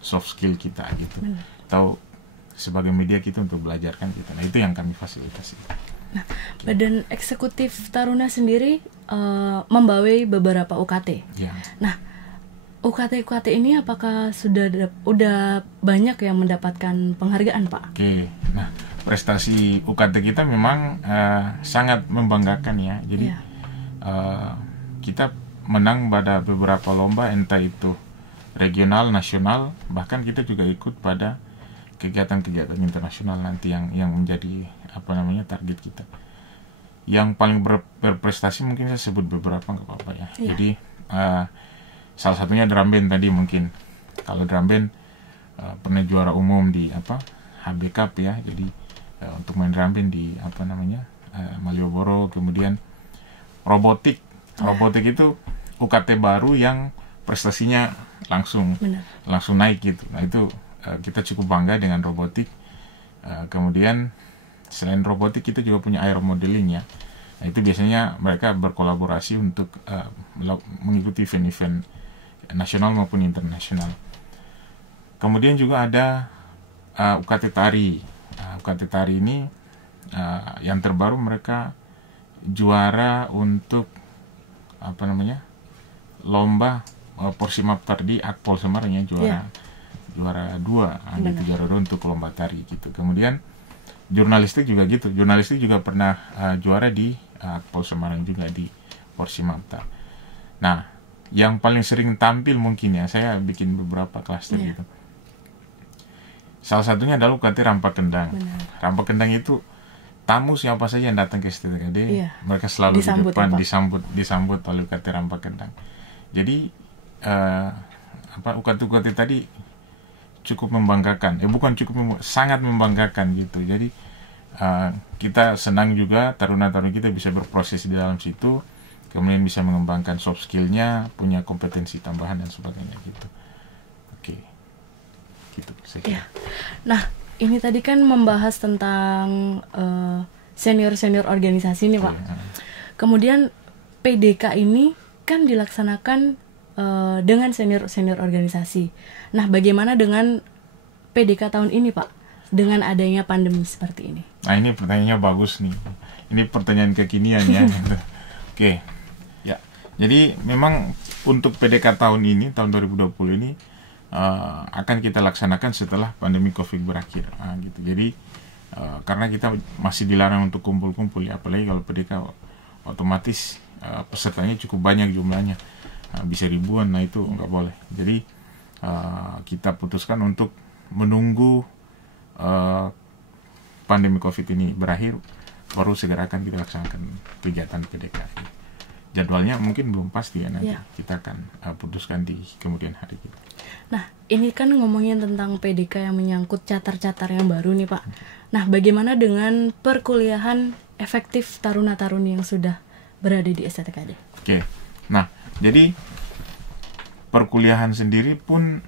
soft skill kita gitu. Atau sebagai media kita untuk belajarkan kita. Nah itu yang kami fasilitasi. Nah, Badan Eksekutif Taruna sendiri membawahi beberapa UKT. Ya. Nah, UKT ini apakah udah banyak yang mendapatkan penghargaan, Pak? Oke. Nah, prestasi UKT kita memang sangat membanggakan ya. Jadi kita menang pada beberapa lomba, entah itu regional, nasional, bahkan kita juga ikut pada kegiatan-kegiatan internasional nanti yang menjadi target kita. Yang paling berprestasi mungkin saya sebut beberapa, nggak apa-apa ya. Jadi salah satunya drum band tadi mungkin. Kalau drum band pernah juara umum di HB Cup ya. Jadi untuk main drum band di Malioboro. Kemudian robotik itu UKT baru yang prestasinya langsung naik gitu. Nah itu kita cukup bangga dengan robotik. Kemudian Selain robotik, kita juga punya aeromodeling ya. Nah, itu biasanya mereka berkolaborasi untuk mengikuti event-event nasional maupun internasional. Kemudian juga ada UKT Tari. UKT Tari ini yang terbaru, mereka juara untuk lomba Porsimap Tari di Akpol Semarang ya, juara 2, gitu, juara 2 untuk lomba tari gitu. Kemudian jurnalistik juga gitu, jurnalistik juga pernah juara di Akpol Semarang juga di Porsimap. Nah, yang paling sering tampil mungkin ya, saya bikin beberapa klaster gitu. Salah satunya adalah UKT Rampak Kendang. Rampak Kendang itu tamu siapa saja yang datang ke STTKD, mereka selalu disambut, di depan, disambut oleh UKT Rampak Kendang. Jadi UKT tadi cukup membanggakan, sangat membanggakan gitu. Jadi kita senang juga taruna-taruna kita bisa berproses di dalam situ, kemudian bisa mengembangkan soft skillnya, punya kompetensi tambahan dan sebagainya gitu. Oke, gitu. Nah, ini tadi kan membahas tentang senior organisasi nih Pak. Kemudian PDK ini kan dilaksanakan dengan senior organisasi. Nah, bagaimana dengan PDK tahun ini Pak, dengan adanya pandemi seperti ini? Nah, ini pertanyaannya bagus nih. Ini pertanyaan kekinian ya. Oke. Ya. Jadi memang untuk PDK tahun ini, tahun 2020 ini akan kita laksanakan setelah pandemi Covid berakhir. Gitu. Jadi karena kita masih dilarang untuk kumpul-kumpul ya, apalagi kalau PDK otomatis pesertanya cukup banyak jumlahnya, bisa ribuan. Nah, itu nggak boleh. Jadi kita putuskan untuk menunggu pandemi Covid ini berakhir, baru segera akan kita laksanakan kegiatan PDK. Jadwalnya mungkin belum pasti ya, nanti kita akan putuskan di kemudian hari gitu. Nah, ini kan ngomongin tentang PDK yang menyangkut catar-catar yang baru nih Pak. Nah, bagaimana dengan perkuliahan efektif taruna-taruni yang sudah berada di STTKD? Oke, nah jadi perkuliahan sendiri pun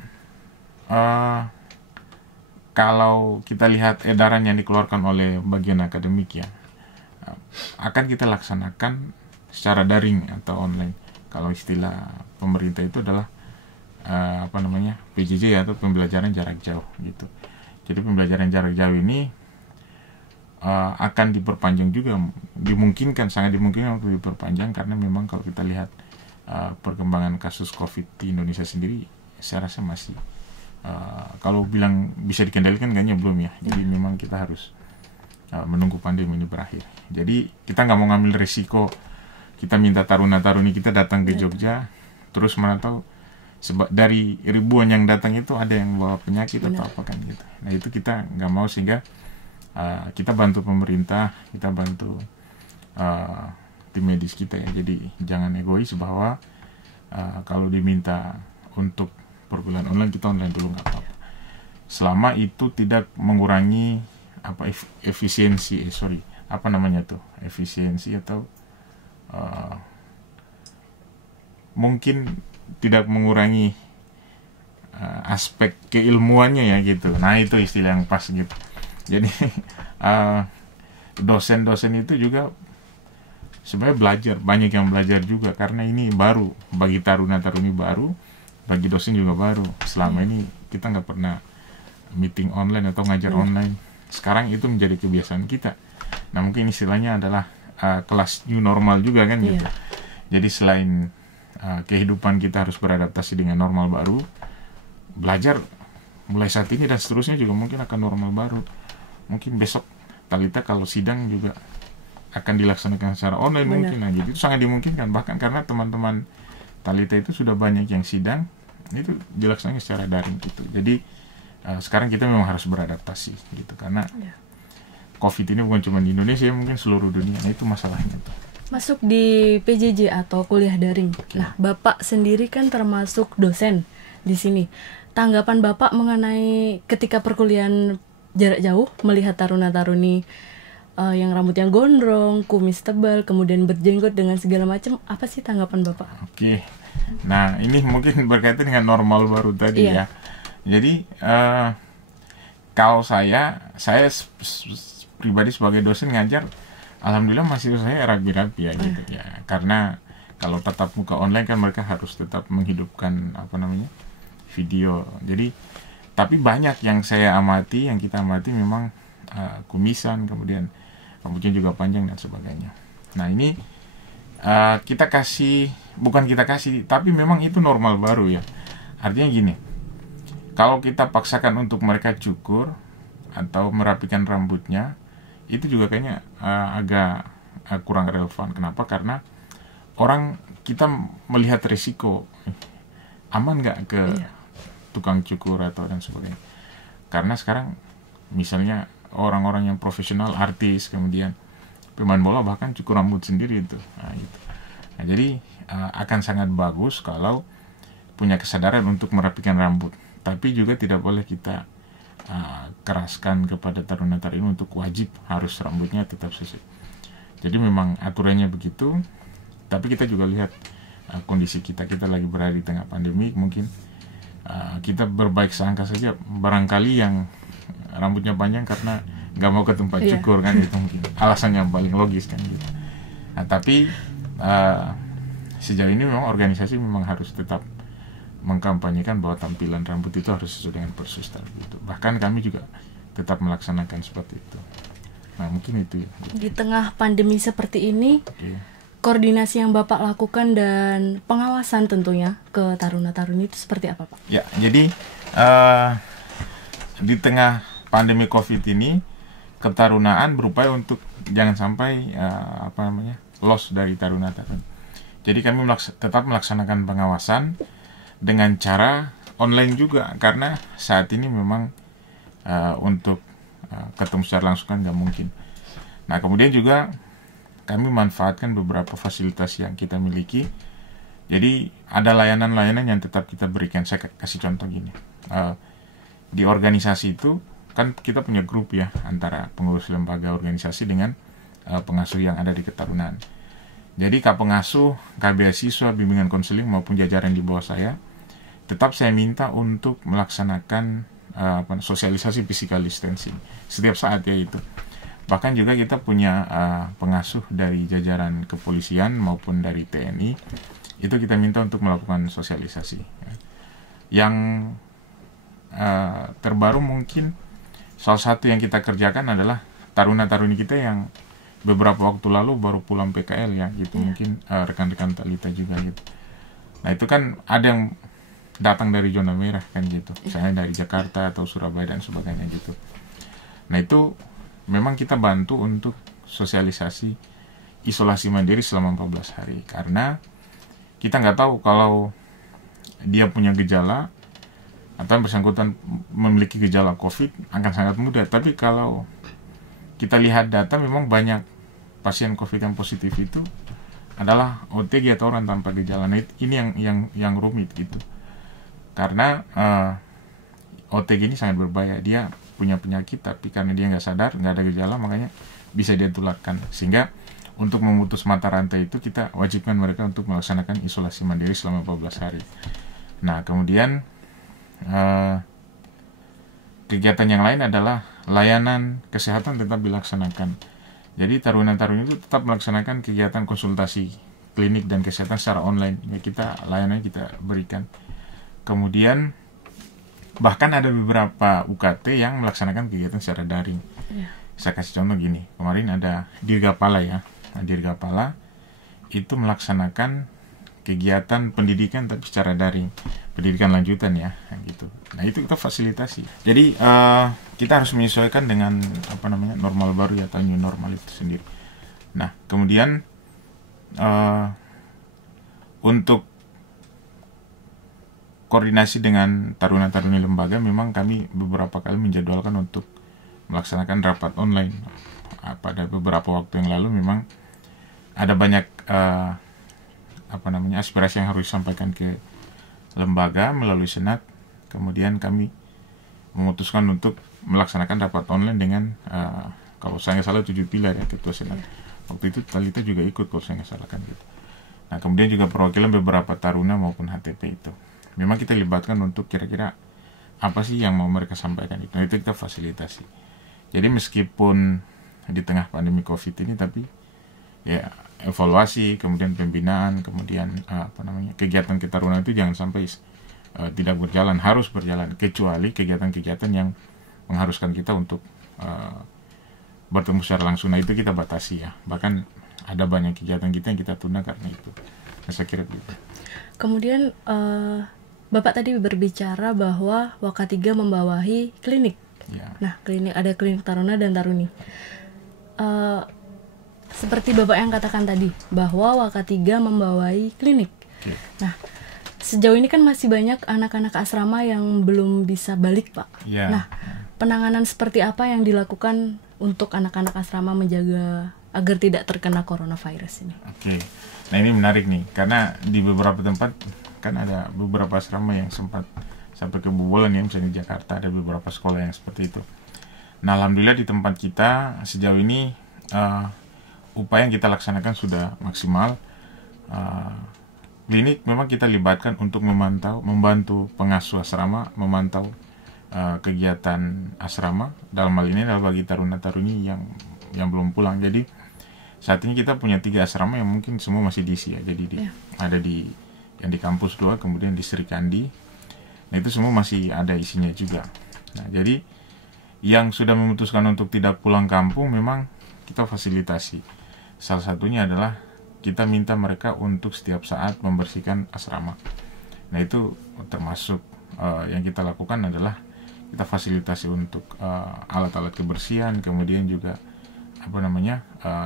kalau kita lihat edaran yang dikeluarkan oleh bagian akademik ya, akan kita laksanakan secara daring atau online. Kalau istilah pemerintah itu adalah PJJ atau pembelajaran jarak jauh gitu. Jadi pembelajaran jarak jauh ini akan diperpanjang juga, sangat dimungkinkan untuk diperpanjang, karena memang kalau kita lihat perkembangan kasus COVID di Indonesia sendiri, saya rasa masih kalau bilang bisa dikendalikan kayaknya belum ya. Jadi memang kita harus menunggu pandemi ini berakhir. Jadi kita nggak mau ngambil risiko, kita minta taruna-taruni kita datang ke Jogja, terus mana tahu dari ribuan yang datang itu ada yang bawa penyakit atau apa kan gitu. Nah, itu kita nggak mau, sehingga kita bantu pemerintah, kita bantu tim medis kita ya. Jadi jangan egois bahwa kalau diminta untuk perkuliahan online, kita online dulu, nggak apa-apa. Selama itu tidak mengurangi efisiensi atau mungkin tidak mengurangi aspek keilmuannya ya gitu. Nah, itu istilah yang pas gitu. Jadi dosen-dosen itu juga sebenarnya banyak yang belajar juga, karena ini baru bagi taruna-taruni, baru bagi dosen juga baru. Selama ini kita nggak pernah meeting online atau ngajar online. Sekarang itu menjadi kebiasaan kita. Nah, mungkin istilahnya adalah kelas new normal juga kan gitu. Jadi selain kehidupan kita harus beradaptasi dengan normal baru, belajar mulai saat ini dan seterusnya juga mungkin akan normal baru. Mungkin besok Talita kalau sidang juga akan dilaksanakan secara online. Mungkin. Nah, jadi itu sangat dimungkinkan, bahkan karena teman-teman Talita itu sudah banyak yang sidang itu dilaksanakan secara daring gitu. Jadi sekarang kita memang harus beradaptasi gitu, karena COVID ini bukan cuma di Indonesia, mungkin seluruh dunia. Nah, itu masalahnya tuh. Masuk di PJJ atau kuliah daring. Nah, Bapak sendiri kan termasuk dosen di sini. Tanggapan Bapak mengenai ketika perkuliahan jarak jauh, melihat taruna-taruni yang rambutnya gondrong, kumis tebal, kemudian berjenggot dengan segala macam, apa sih tanggapan Bapak? Oke. Nah, ini mungkin berkaitan dengan normal baru tadi ya. Jadi kalau saya pribadi sebagai dosen ngajar, alhamdulillah mahasiswa saya rapi-rapi ya gitu ya. Karena kalau tatap muka online kan mereka harus tetap menghidupkan video. Jadi tapi banyak yang saya amati, yang kita amati memang kumisan, kemudian rambutnya juga panjang dan sebagainya. Nah ini bukan kita kasih, tapi memang itu normal baru ya. Artinya gini, kalau kita paksakan untuk mereka cukur atau merapikan rambutnya, itu juga kayaknya agak kurang relevan. Kenapa? Karena kita melihat risiko, aman nggak ke tukang cukur atau dan sebagainya. Karena sekarang misalnya orang-orang yang profesional, artis, kemudian pemain bola bahkan cukur rambut sendiri itu. Nah, jadi akan sangat bagus kalau punya kesadaran untuk merapikan rambut. Tapi juga tidak boleh kita keraskan kepada taruna-taruna untuk wajib harus rambutnya tetap sisir. Jadi memang aturannya begitu. Tapi kita juga lihat kondisi kita lagi berada di tengah pandemi, mungkin kita berbaik sangka saja, barangkali yang rambutnya panjang karena nggak mau ke tempat cukur kan, itu mungkin alasan yang paling logis kan gitu. Nah tapi sejauh ini memang organisasi memang harus tetap mengkampanyekan bahwa tampilan rambut itu harus sesuai dengan persus gitu. Bahkan kami juga tetap melaksanakan seperti itu. Nah mungkin itu ya. Di tengah pandemi seperti ini, koordinasi yang Bapak lakukan dan pengawasan tentunya ke taruna-taruni itu seperti apa, Pak? Ya, jadi di tengah pandemi COVID ini, ketarunaan berupaya untuk jangan sampai loss dari taruna-taruni. Jadi kami tetap melaksanakan pengawasan dengan cara online juga, karena saat ini memang untuk ketemu secara langsung kan nggak mungkin. Nah kemudian juga kami manfaatkan beberapa fasilitas yang kita miliki. Jadi ada layanan-layanan yang tetap kita berikan. Saya kasih contoh gini. Di organisasi itu kan kita punya grup ya, antara pengurus lembaga organisasi dengan pengasuh yang ada di ketarunaan. Jadi Kapengasuh, KBSiswa, bimbingan konseling maupun jajaran di bawah saya, tetap saya minta untuk melaksanakan sosialisasi physical distancing setiap saat ya itu. Bahkan juga kita punya pengasuh dari jajaran kepolisian maupun dari TNI, itu kita minta untuk melakukan sosialisasi. Yang terbaru mungkin salah satu yang kita kerjakan adalah taruna-taruni kita yang beberapa waktu lalu baru pulang PKL ya gitu. Mungkin rekan-rekan Talita juga gitu. Nah itu kan ada yang datang dari zona merah kan gitu, misalnya dari Jakarta atau Surabaya dan sebagainya gitu. Nah itu memang kita bantu untuk sosialisasi isolasi mandiri selama 14 hari. Karena kita nggak tahu kalau dia punya gejala atau yang bersangkutan memiliki gejala COVID akan sangat mudah. Tapi kalau kita lihat data, memang banyak pasien COVID yang positif itu adalah OTG atau orang tanpa gejala. Nah ini yang rumit gitu. Karena OTG ini sangat berbahaya. Dia punya penyakit tapi karena dia nggak sadar, nggak ada gejala, makanya bisa dia tularkan. Sehingga untuk memutus mata rantai itu kita wajibkan mereka untuk melaksanakan isolasi mandiri selama 14 hari. Nah kemudian kegiatan yang lain adalah layanan kesehatan tetap dilaksanakan. Jadi taruna-taruni itu tetap melaksanakan kegiatan konsultasi klinik dan kesehatan secara online. Layanannya kita berikan. Kemudian bahkan ada beberapa UKT yang melaksanakan kegiatan secara daring. Saya kasih contoh gini, kemarin ada Dirgapala ya. Nah, Dirgapala itu melaksanakan kegiatan pendidikan tapi secara daring, pendidikan lanjutan ya, gitu. Nah itu kita fasilitasi. Jadi kita harus menyesuaikan dengan normal baru ya, atau new normal itu sendiri. Nah kemudian untuk koordinasi dengan taruna-taruni lembaga, memang kami beberapa kali menjadwalkan untuk melaksanakan rapat online. Pada beberapa waktu yang lalu memang ada banyak aspirasi yang harus disampaikan ke lembaga melalui senat. Kemudian kami memutuskan untuk melaksanakan rapat online dengan kalau saya nggak salah 7 pilar ya, ketua senat. Waktu itu Talita juga ikut kalau saya nggak salah kan gitu. Nah kemudian juga perwakilan beberapa taruna maupun HTP itu. Memang kita libatkan untuk kira-kira apa sih yang mau mereka sampaikan itu. Nah, itu kita fasilitasi. Jadi meskipun di tengah pandemi COVID ini, tapi ya evaluasi, kemudian pembinaan, kemudian kegiatan ketarunaan itu jangan sampai tidak berjalan, harus berjalan, kecuali kegiatan-kegiatan yang mengharuskan kita untuk bertemu secara langsung. Nah, itu kita batasi ya. Bahkan ada banyak kegiatan kita yang kita tunda karena itu. Nah, saya kira gitu. Kemudian Bapak tadi berbicara bahwa Waka3 membawahi klinik. Ya. Nah, ada klinik Taruna dan Taruni. Seperti Bapak yang katakan tadi, bahwa Waka3 membawahi klinik. Okay. Nah, sejauh ini kan masih banyak anak-anak asrama yang belum bisa balik, Pak. Ya. Nah, penanganan seperti apa yang dilakukan untuk anak-anak asrama menjaga agar tidak terkena coronavirus ini? Oke. Nah, ini menarik nih, karena di beberapa tempat kan ada beberapa asrama yang sempat sampai kebobolan ya, misalnya di Jakarta ada beberapa sekolah yang seperti itu. Nah, alhamdulillah di tempat kita sejauh ini upaya yang kita laksanakan sudah maksimal. Klinik memang kita libatkan untuk membantu pengasuh asrama, memantau kegiatan asrama. Dalam hal ini adalah bagi taruna-taruni yang belum pulang. Jadi saat ini kita punya 3 asrama yang mungkin semua masih diisi ya. Jadi ada yang di kampus 2, kemudian di Sri Kandi. Nah, itu semua masih ada isinya juga. Nah, jadi yang sudah memutuskan untuk tidak pulang kampung memang kita fasilitasi. Salah satunya adalah kita minta mereka untuk setiap saat membersihkan asrama. Nah, itu termasuk yang kita lakukan adalah kita fasilitasi untuk alat-alat kebersihan, kemudian juga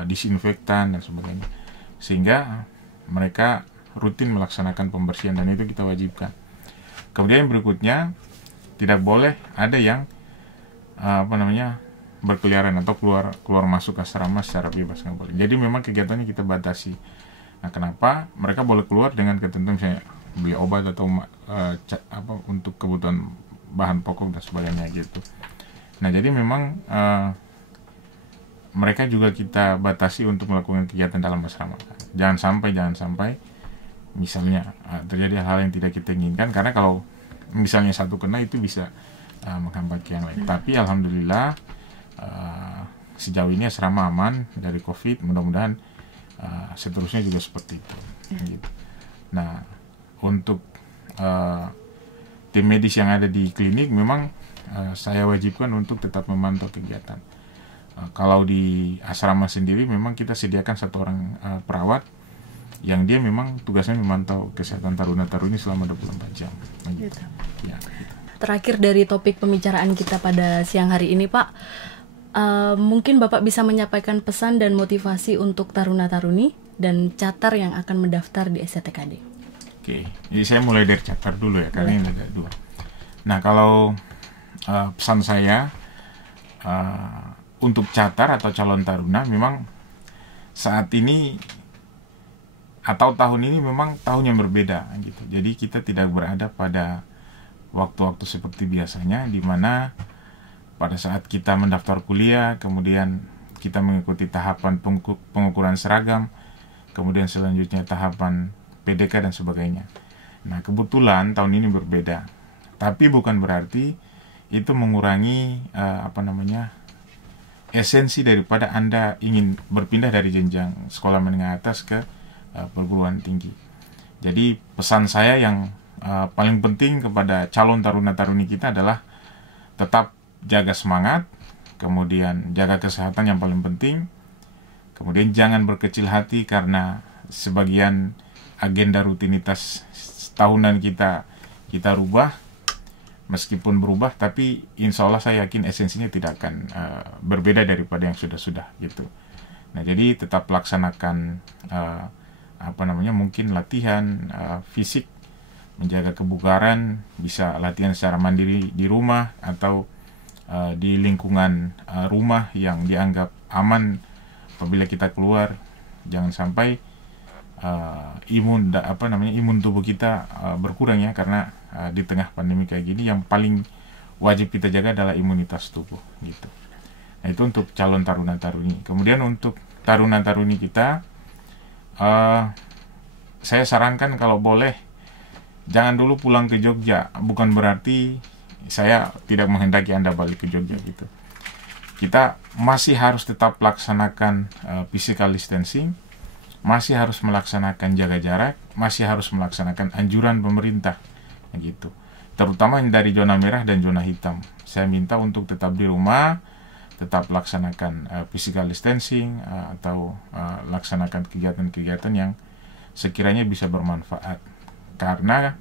disinfektan dan sebagainya, sehingga mereka rutin melaksanakan pembersihan, dan itu kita wajibkan. Kemudian yang berikutnya, tidak boleh ada yang berkeliaran atau keluar masuk asrama secara bebas, nggak boleh. Jadi memang kegiatannya kita batasi. Nah, kenapa? Mereka boleh keluar dengan ketentuan misalnya beli obat atau untuk kebutuhan bahan pokok dan sebagainya gitu. Nah, jadi memang mereka juga kita batasi untuk melakukan kegiatan dalam asrama. Jangan sampai misalnya terjadi hal yang tidak kita inginkan, karena kalau misalnya satu kena itu bisa menghambat yang lain. Tapi alhamdulillah sejauh ini asrama aman dari COVID. Mudah-mudahan seterusnya juga seperti itu. Gitu. Nah, untuk tim medis yang ada di klinik memang saya wajibkan untuk tetap memantau kegiatan. Kalau di asrama sendiri memang kita sediakan 1 orang perawat yang dia memang tugasnya memantau kesehatan taruna-taruni selama 24 jam. Gitu. Ya, gitu. Terakhir dari topik pembicaraan kita pada siang hari ini, Pak, mungkin Bapak bisa menyampaikan pesan dan motivasi untuk taruna-taruni dan catar yang akan mendaftar di STTKD. Oke, jadi saya mulai dari catar dulu ya, karena ini ada 2. Nah, kalau pesan saya untuk catar atau calon taruna, memang saat ini atau tahun ini memang tahun yang berbeda gitu. Jadi kita tidak berada pada waktu-waktu seperti biasanya, di mana pada saat kita mendaftar kuliah, kemudian kita mengikuti tahapan pengukuran seragam, kemudian selanjutnya tahapan PDK dan sebagainya. Nah, kebetulan tahun ini berbeda. Tapi bukan berarti itu mengurangi esensi daripada Anda ingin berpindah dari jenjang sekolah menengah atas ke perguruan tinggi. Jadi pesan saya yang paling penting kepada calon taruna-taruni kita adalah tetap jaga semangat, kemudian jaga kesehatan yang paling penting, kemudian jangan berkecil hati karena sebagian agenda rutinitas tahunan kita rubah. Meskipun berubah, tapi insya Allah saya yakin esensinya tidak akan berbeda daripada yang sudah-sudah gitu. Nah, jadi tetap laksanakan mungkin latihan fisik, menjaga kebugaran, bisa latihan secara mandiri di rumah atau di lingkungan rumah yang dianggap aman apabila kita keluar. Jangan sampai imun tubuh kita berkurang ya, karena di tengah pandemi kayak gini yang paling wajib kita jaga adalah imunitas tubuh gitu. Nah, itu untuk calon taruna-taruni. Kemudian untuk taruna-taruni kita, saya sarankan kalau boleh jangan dulu pulang ke Jogja. Bukan berarti saya tidak menghendaki Anda balik ke Jogja gitu. kita masih harus tetap laksanakan physical distancing, masih harus melaksanakan jaga jarak, masih harus melaksanakan anjuran pemerintah, gitu. Terutama yang dari zona merah dan zona hitam. Saya minta untuk tetap di rumah, tetap laksanakan physical distancing, atau laksanakan kegiatan-kegiatan yang sekiranya bisa bermanfaat. Karena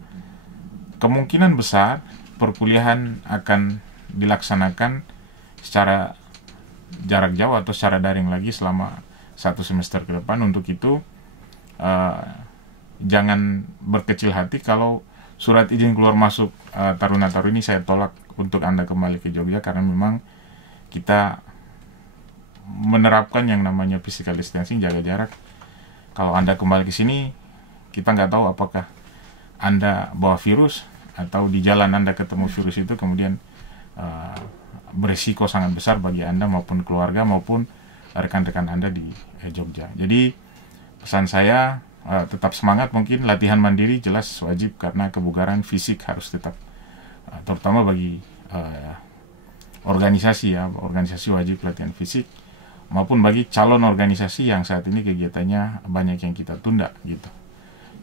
kemungkinan besar perkuliahan akan dilaksanakan secara jarak jauh atau secara daring lagi selama 1 semester ke depan. Untuk itu jangan berkecil hati kalau surat izin keluar masuk taruna-taruni saya tolak untuk Anda kembali ke Jogja, karena memang kita menerapkan yang namanya physical distancing, jaga jarak. Kalau Anda kembali ke sini, kita nggak tahu apakah Anda bawa virus atau di jalan Anda ketemu virus itu, kemudian berisiko sangat besar bagi Anda maupun keluarga maupun rekan-rekan Anda di Jogja. Jadi pesan saya, tetap semangat. Mungkin latihan mandiri jelas wajib karena kebugaran fisik harus tetap, terutama bagi organisasi ya, organisasi wajib latihan fisik, maupun bagi calon organisasi yang saat ini kegiatannya banyak yang kita tunda gitu.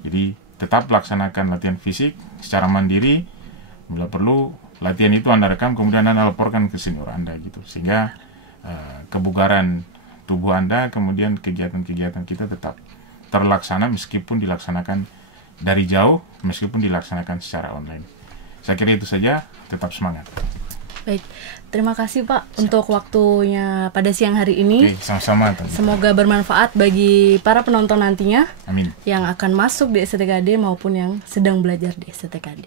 Jadi tetap laksanakan latihan fisik secara mandiri. Bila perlu latihan itu Anda rekam, kemudian Anda laporkan ke senior Anda gitu, sehingga kebugaran tubuh Anda, kemudian kegiatan-kegiatan kita tetap terlaksana meskipun dilaksanakan dari jauh, meskipun dilaksanakan secara online. Saya kira itu saja, tetap semangat. Baik, terima kasih Pak untuk waktunya pada siang hari ini. Oke, sama-sama. Semoga bermanfaat bagi para penonton nantinya. Amin. Yang akan masuk di STTKD maupun yang sedang belajar di STTKD.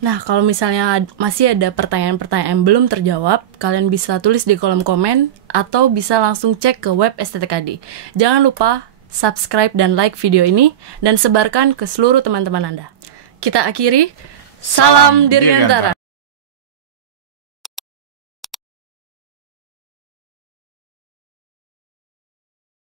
Nah, kalau misalnya masih ada pertanyaan-pertanyaan yang belum terjawab, kalian bisa tulis di kolom komen atau bisa langsung cek ke web STTKD. Jangan lupa subscribe dan like video ini dan sebarkan ke seluruh teman-teman Anda. Kita akhiri, salam Dirgantara.